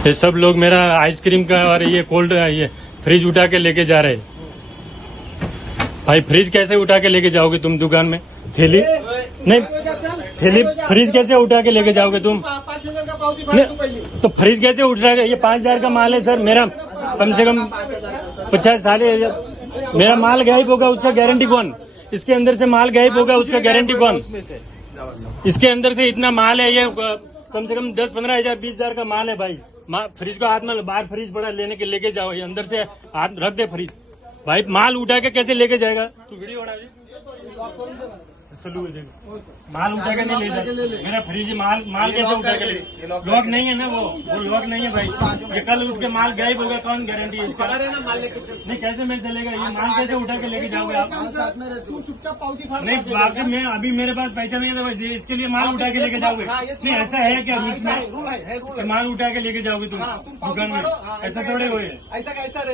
ये सब लोग मेरा आइसक्रीम का और ये कोल्ड ये फ्रिज उठा के लेके जा रहे हैं। भाई फ्रिज कैसे उठा के लेके जाओगे तुम दुकान में? थैली नहीं, थैली फ्रिज कैसे उठा के लेके जाओगे तुम? तो फ्रिज कैसे उठ रहा है? ये 5,000 का माल है सर, मेरा कम से कम 50 साढ़े मेरा माल गायब होगा, उसका गारंटी कौन? इसके अंदर से माल गायब होगा, उसका गारंटी कौन? इसके अंदर से इतना माल है, ये कम से कम 10-15 हजार 20,000 का माल है भाई। फ्रिज को हाथ में बाहर फ्रिज पड़ा लेने के लेके जाओ, ये अंदर से हाथ रख दे फ्रिज। भाई माल उठा के कैसे लेके जाएगा? तू वीडियो बना माल उठा के नहीं ले जाए मेरा फ्रिज। माल कैसे उठा के ले? लॉक नहीं है ना, वो लॉक नहीं है भाई। ये कल उठ के माल गायब होगा, कौन गारंटी है इसका? नहीं कैसे मैं चलेगा? ये माल कैसे उठा के लेके जाओगे आप? नहीं बाकी मैं अभी मेरे पास पैसा नहीं था भाई, इसके लिए माल उठा के लेके जाओगे? नहीं ऐसा है क्या रूल्स में? माल उठा के लेके जाओगे तुम दुकान में? ऐसा थोड़े हुए।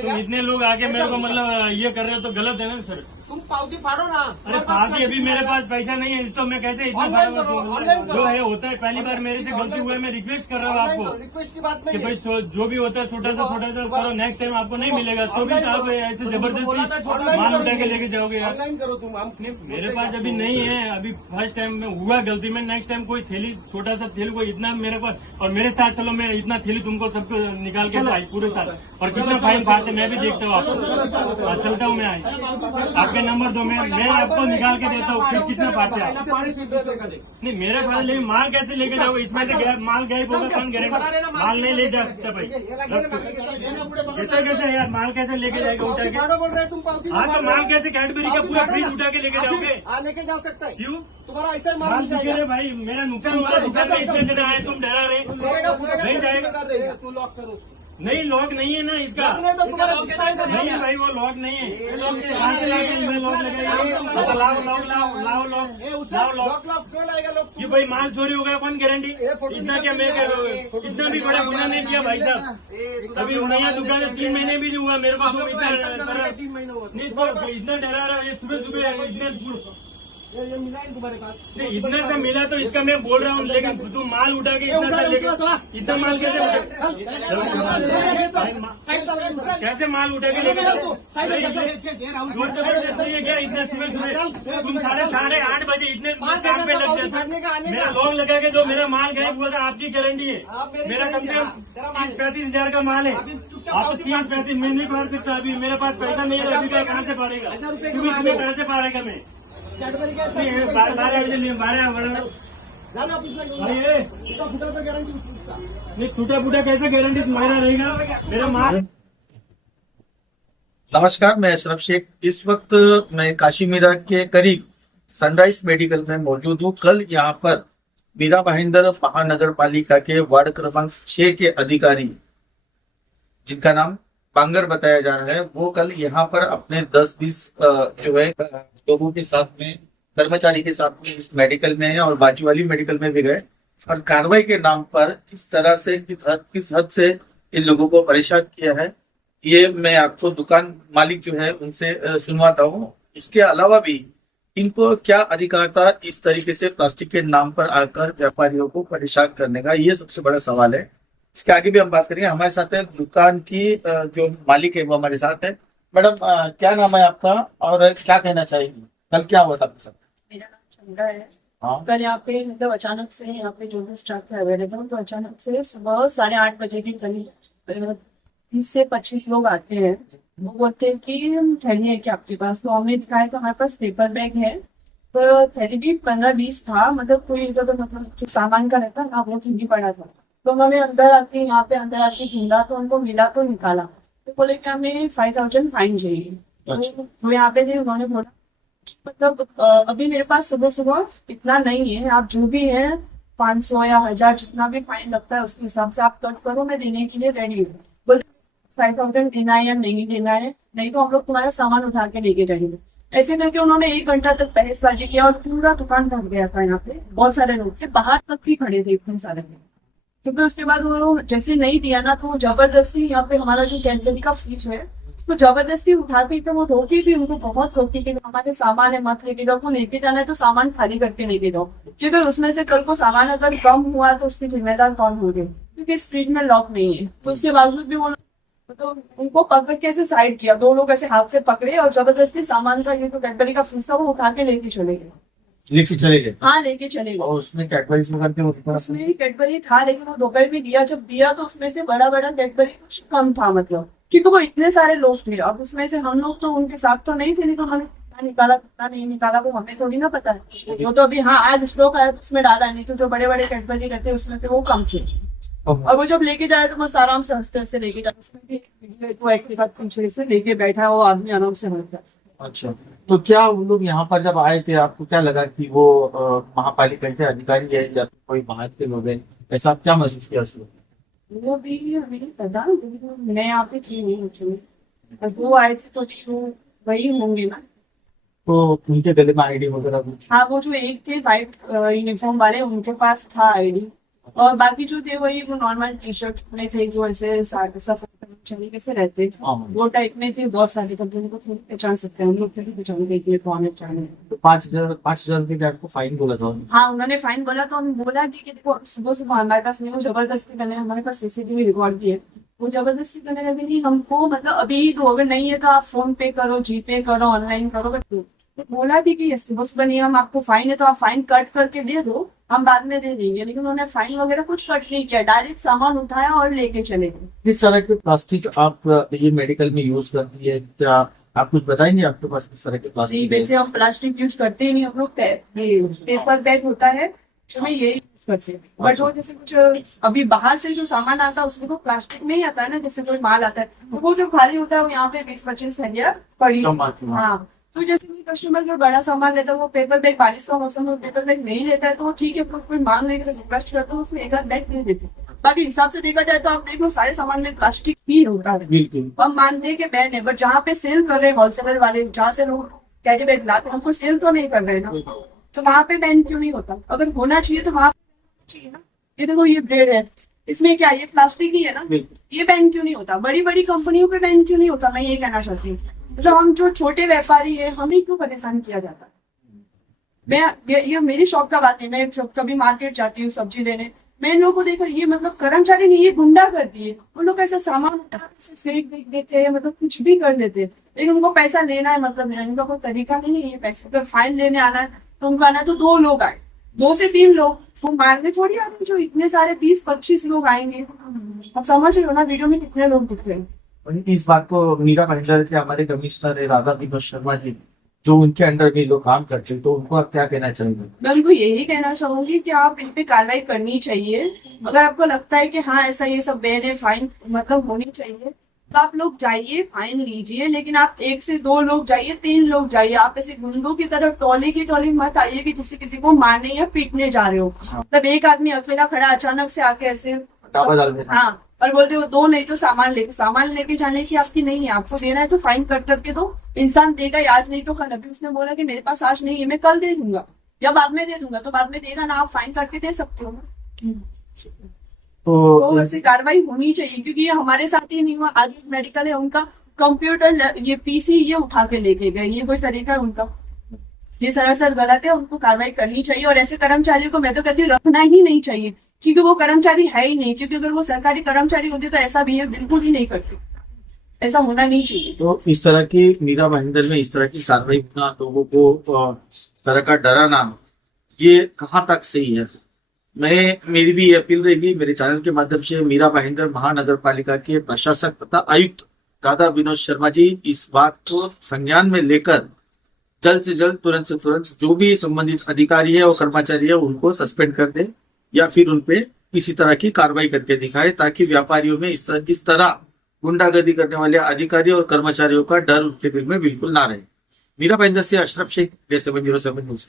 तुम इतने लोग आके मेरे को मतलब ये कर रहे हो तो गलत है ना सर। तुम पावती फाड़ो ना। अरे पावती अभी मेरे पास पैसा नहीं है तो मैं कैसे इतना जो है होता है। पहली बार मेरे से गलती हुआ है, मैं रिक्वेस्ट कर रहा हूँ आपको। रिक्वेस्ट की बात कि भाई जो भी होता है छोटा सा करो, नेक्स्ट टाइम आपको नहीं मिलेगा तो भी आप ऐसे जबरदस्ती माल उठा के लेके जाओगे यार। ऑनलाइन करो तुम। मेरे पास अभी नहीं है, अभी फर्स्ट टाइम में हुआ गलती में। नेक्स्ट टाइम कोई थैली छोटा सा थैली कोई इतना मेरे पास और मेरे साथ चलो, मैं इतना थैली तुमको सबको निकाल के आई पूरे साथ। और कितना फाइन फाड़ते मैं भी देखता हूँ आपको, चलता हूँ मैं आई। आपके नंबर दो, मैं आपको निकाल के देता हूँ, फिर कितना फाड़ते आप? नहीं मेरे पास लेकिन माल कैसे लेके जाओगे? इसमें से माल गायब होगा, कौन गारंटी? माल नहीं ले जा सकता भाई। ऐसा कैसे है यार? माल कैसे लेके जाएगा उठा के? बोल रहे तुम पावती। हाँ तो माल कैसे कैडबरी का पूरा फ्रिज उठा के लेके जाओगे? लेके जा सकता है। क्यों? तुम्हारा ऐसा माल दिखे रहे भाई, मेरा नुकसान हो रहा है दुकान में, इसलिए दे रहा है। तुम डरा रहे नहीं जाएगा? तू लॉक करो। नहीं लॉक नहीं है ना इसका। नहीं है भाई, वो लॉक नहीं है। कहाँ से लाके मैं लॉक लगाएगा? लाओ लॉक। क्यों लाएगा लोग? ये भाई माल चोरी हो गया, कौन गारंटी? इतना क्या मैं इतना भी बड़ा गुना नहीं किया भाई साहब। अभी नया दुकान 3 महीने भी नहीं हुआ मेरे को। तुम इतना नहीं तो इतना डरा रहा है सुबह इतने ये मिला है तुम्हारे पास? नहीं इतना सा मिला तो इसका मैं बोल रहा हूँ, लेकिन तुम माल उठा के इतना सा लेके इतना माल कैसे कैसे माल उठा के लेके जाओ? जबरदस्ती है क्या? इतना सुबह तुम 8:30 बजे इतने काम पे लग जाते। मेरा लॉक लगा के दो, मेरा माल गायब हुआ था, आपकी गारंटी है। मेरा कम से कम 30-35 हजार का माल है। आप 30-35 मैं नहीं भर सकता अभी, मेरे पास पैसा नहीं है। अभी कहाँ से पड़ेगा? सुबह कहाँ से पड़ेगा? मैं 12 बजे नहीं, 12 नहीं टूटा फूटा कैसे गारंटी तुम्हारा रहेगा? मेरा माल। नमस्कार, मैं अशरफ शेख। इस वक्त मैं काशी मीरा के करीब सनराइज मेडिकल में मौजूद हूँ। कल यहाँ पर मीरा भाईंदर महानगर पालिका के वार्ड क्रमांक 6 के अधिकारी, जिनका नाम बांगर बताया जा रहा है, वो कल यहाँ पर अपने 10-20 जो है लोगों के साथ में, कर्मचारी के साथ में इस मेडिकल में है और बाजू वाली मेडिकल में भी गए और कार्रवाई के नाम पर किस तरह से किस हद से इन लोगों को परेशान किया है, ये मैं आपको दुकान मालिक जो है उनसे सुनवाता हूँ। उसके अलावा भी इनको क्या अधिकार था इस तरीके से प्लास्टिक के नाम पर आकर व्यापारियों को परेशान करने का, ये सबसे बड़ा सवाल है। इसके आगे भी हम बात करेंगे। हमारे साथ है दुकान की जो मालिक है, वो हमारे साथ है। मैडम क्या नाम है आपका और क्या कहना चाहेंगे? कल क्या हुआ था आपके साथ? मेरा नाम चंदा है। हाँ। कल यहाँ पे मतलब अचानक से यहाँ पे जो भी स्टाफ था अवेलेबल, तो अचानक से सुबह 8:30 बजे के करीब 30 से 25 लोग आते हैं। वो बोलते हैं कि थैली है क्या आपके पास? तो हमने दिखाया तो हमारे पास पेपर बैग है, तो थैली भी 15-20 था। मतलब कोई इधर मतलब जो सामान का रहता ना, वो थैली पड़ा था। तो हमें अंदर आके यहाँ पे अंदर आके ढूंढा तो उनको मिला तो निकाला। तो बोले कि हमें 5,000 फाइन चाहिए। तो जो यहाँ पे थे उन्होंने बोला मतलब अभी मेरे पास सुबह सुबह इतना नहीं है, आप जो भी है 500 या 1000 जितना भी फाइन लगता है उसके हिसाब से आप कट करो, मैं देने के लिए रेडी हूँ। बोलते 5,000 देना है या नहीं देना है, नहीं तो हम लोग तुम्हारा सामान उठा के लेके जाएंगे। ऐसे करके उन्होंने 1 घंटा तक बहसबाजी किया और पूरा दुकान ढक गया था। यहाँ पे बहुत सारे लोग थे, बाहर तक भी खड़े थे इतने सारे लोग। क्योंकि उसके बाद वो जैसे नहीं दिया ना, तो जबरदस्ती यहाँ पे हमारा जो कैडबरी का फ्रिज है तो जबरदस्ती उठाती थी। वो रोकी थी, उनको बहुत रोकी थी, हमारे सामान है मत लेके जाओ, वो लेके जाना है तो सामान खाली करके लेके जाओ, क्योंकि उसमें से कल को सामान अगर कम हुआ तो उसकी जिम्मेदार कौन होंगे? क्योंकि इस फ्रिज में लॉक नहीं है। तो उसके बावजूद भी वो तो उनको पकड़ के ऐसे साइड किया, 2 लोग ऐसे हाथ से पकड़े और जबरदस्ती सामान का ये जो कैडबरी का फ्रिज था वो उठा के लेके चले गए। लेके चले गए? हाँ, लेके चले गए। और उसमें कैडबरीज वगैरह थे उसमें? उसमें कैडबरी था, लेकिन वो दोपहर में दिया, जब दिया तो उसमें से बड़ा बड़ा कैडबरी कुछ कम था, मतलब क्योंकि वो इतने सारे लोग थे। अब उसमें से हम लोग तो उनके साथ तो नहीं थे, नहीं तो उन्होंने कितना निकाला कितना नहीं निकाला वो हमें थोड़ी ना पता है। वो तो अभी हाँ आज स्टॉक आया तो उसमें डाला, नहीं तो जो बड़े बड़े कैडबरी रहते उसमें थे वो कम थे। और वो जब लेके जाए तो मस्त आराम से हंसते हंसते लेके जाए। उसमें भी वो एक्टिवा पीछे से लेके बैठा, वो आदमी आराम से हंसता। अच्छा, तो क्या वो लोग यहाँ पर जब आए थे आपको क्या लगा कि वो महापालिका के अधिकारी है या कोई बाहर के लोग हैं, ऐसा आप क्या महसूस किया उसमें? वो भी हमें नहीं पता, मैं यहाँ पे थी नहीं मुझे, वो आए थे तो वो वही होंगे ना। तो उनके गले में आईडी वगैरह कुछ? हाँ, वो जो एक थे व्हाइट यूनिफॉर्म वाले उनके पास था आईडी, और बाकी जो थे वही वो नॉर्मल टी शर्ट में थे, जो ऐसे सफेद कर्मचारी कैसे रहते वो टाइप में थे बहुत सारे। तब उनको थोड़ी पहचान सकते हैं हम लोग, फिर पहचान देंगे कौन है क्या नहीं। तो 5,000 के आपको फाइन बोला था? हाँ, उन्होंने फाइन बोला तो हम बोला कि देखो सुबह सुबह हमारे पास नहीं, वो जबरदस्ती करने, हमारे पास सीसीटीवी रिकॉर्ड भी है, वो जबरदस्ती करने लगे नहीं हमको, मतलब अभी तो अगर नहीं है तो आप फोन पे करो, जीपे करो, ऑनलाइन करो। तो बोला भी कि सुबह सुबह नहीं, हम आपको फाइन है तो आप फाइन कट करके दे दो, हम बाद में दे देंगे। लेकिन उन्होंने फाइन वगैरह कुछ कट नहीं किया, डायरेक्ट सामान उठाया और लेके चले गए। किस तरह के प्लास्टिक आप ये मेडिकल में यूज करती है, क्या आप कुछ बताएंगे आपके पास किस तरह के नहीं, प्लास्टिक वैसे हम प्लास्टिक यूज करते ही नहीं, हम लोग ये पेपर बैग होता है उसमें यही यूज करते हैं। बट वो जैसे कुछ अभी बाहर से जो सामान आता है उसमें तो प्लास्टिक नहीं आता है ना, जैसे कोई माल आता है तो वो जो खाली होता है वो यहाँ पे 20-25 थैलियाँ पड़ी। हाँ, तो जैसे कोई कस्टमर जो बड़ा सामान लेता है वो पेपर बैग, बारिश का मौसम में पेपर बैग नहीं लेता है तो वो ठीक है, कोई माल लेकर रिक्वेस्ट करता है उसमें एक आध बैग दे देते हैं। बाकी हिसाब से देखा जाए तो आप देख लो सारे सामान में प्लास्टिक ही होता है। बिल्कुल, हम मानते हैं कि बैन है, बट जहाँ पे सेल कर रहे हैं होलसेलर वाले, जहाँ से लोग कैरी बैग लाते हैं हमको सेल तो नहीं कर रहे ना, तो वहाँ पे बैन क्यों नहीं होता? अगर होना चाहिए तो वहाँ चाहिए ना। ये देखो ये ब्रेड है, इसमें क्या ये प्लास्टिक ही है ना, ये बैन क्यों नहीं होता? बड़ी बड़ी कंपनियों पे बैन क्यों नहीं होता? मैं ये कहना चाहती हूँ। मतलब हम जो छोटे व्यापारी है हमें क्यों परेशान किया जाता? मैं ये मेरी शॉप का बात है, मैं कभी मार्केट जाती हूँ सब्जी लेने, मैं इन लोगों को देखा ये मतलब कर्मचारी नहीं, ये गुंडा करती है। उन लोग ऐसा सामान उठा के फेंक देते हैं, मतलब कुछ भी कर देते हैं, लेकिन उनको पैसा लेना है, मतलब इनका कोई तरीका नहीं है ये पैसे पर फाइन लेने आना है तो उनको आना है तो 2 लोग आए, 2 से 3 लोग, वो मारने थोड़ी आते जो इतने सारे 20-25 लोग आएंगे। अब समझ रहे हो ना वीडियो में कितने लोग दिख रहे हैं। इस बात को मीरा भाईंदर के हमारे कमिश्नर है राधा विनोद शर्मा जी, जो उनके अंडर में लोग काम करते हैं, तो उनको आप क्या कहना चाहेंगे? मैं उनको यही कहना चाहूंगी कि आप इन पे कार्रवाई करनी चाहिए। अगर आपको लगता है कि हाँ ऐसा ये सब बैन है, फाइन मतलब होनी चाहिए, तो आप लोग जाइए फाइन लीजिए, लेकिन आप 1 से 2 लोग जाइए, 3 लोग जाइए। आप ऐसे गुंडों की तरह टोली की टोली मत आइए कि जिससे किसी को मारने या पीटने जा रहे हो। मतलब एक आदमी अकेला खड़ा अचानक से आके ऐसे हाँ और बोलते हो 2 नहीं तो सामान लेके जाने की आपकी नहीं है, आपको देना है तो फाइन कट करके दो। इंसान देगा आज नहीं तो कल। अभी उसने बोला कि मेरे पास आज नहीं है, मैं कल दे दूंगा या बाद में दे दूंगा, तो बाद में देगा ना, आप फाइन करके दे सकते हो ना। तो वैसे कार्रवाई होनी चाहिए, क्योंकि ये हमारे साथ ही नहीं हुआ। आगे मेडिकल है उनका कंप्यूटर ये पीसी ये उठा के लेके गए, ये कोई तरीका है उनका? ये सरासर गलत है, उनको कार्रवाई करनी चाहिए। और ऐसे कर्मचारियों को मैं तो कहती हूँ रखना ही नहीं चाहिए, क्योंकि वो कर्मचारी है ही नहीं। क्योंकि अगर वो सरकारी कर्मचारी होती तो ऐसा बिहेव बिल्कुल ही नहीं करती, ऐसा होना नहीं चाहिए। तो इस तरह की मीरा भाईंदर में इस तरह की कार्रवाई होना, लोगों को इस तरह का डराना, ये कहाँ तक सही है? मेरी भी अपील रहेगी मेरे चैनल के माध्यम से, मीरा भाईंदर महानगर पालिका के प्रशासक तथा आयुक्त राधा विनोद शर्मा जी इस बात को संज्ञान में लेकर जल्द से जल्द तुरंत से तुरंत जो भी संबंधित अधिकारी है और कर्मचारी है उनको सस्पेंड कर दे या फिर उनपे किसी तरह की कार्रवाई करके दिखाए, ताकि व्यापारियों में इस तरह गुंडागर्दी करने वाले अधिकारी और कर्मचारियों का डर उनके दिल में बिल्कुल ना रहे। मीरा भाईंदर से अशरफ शेख, Day 707 न्यूज़।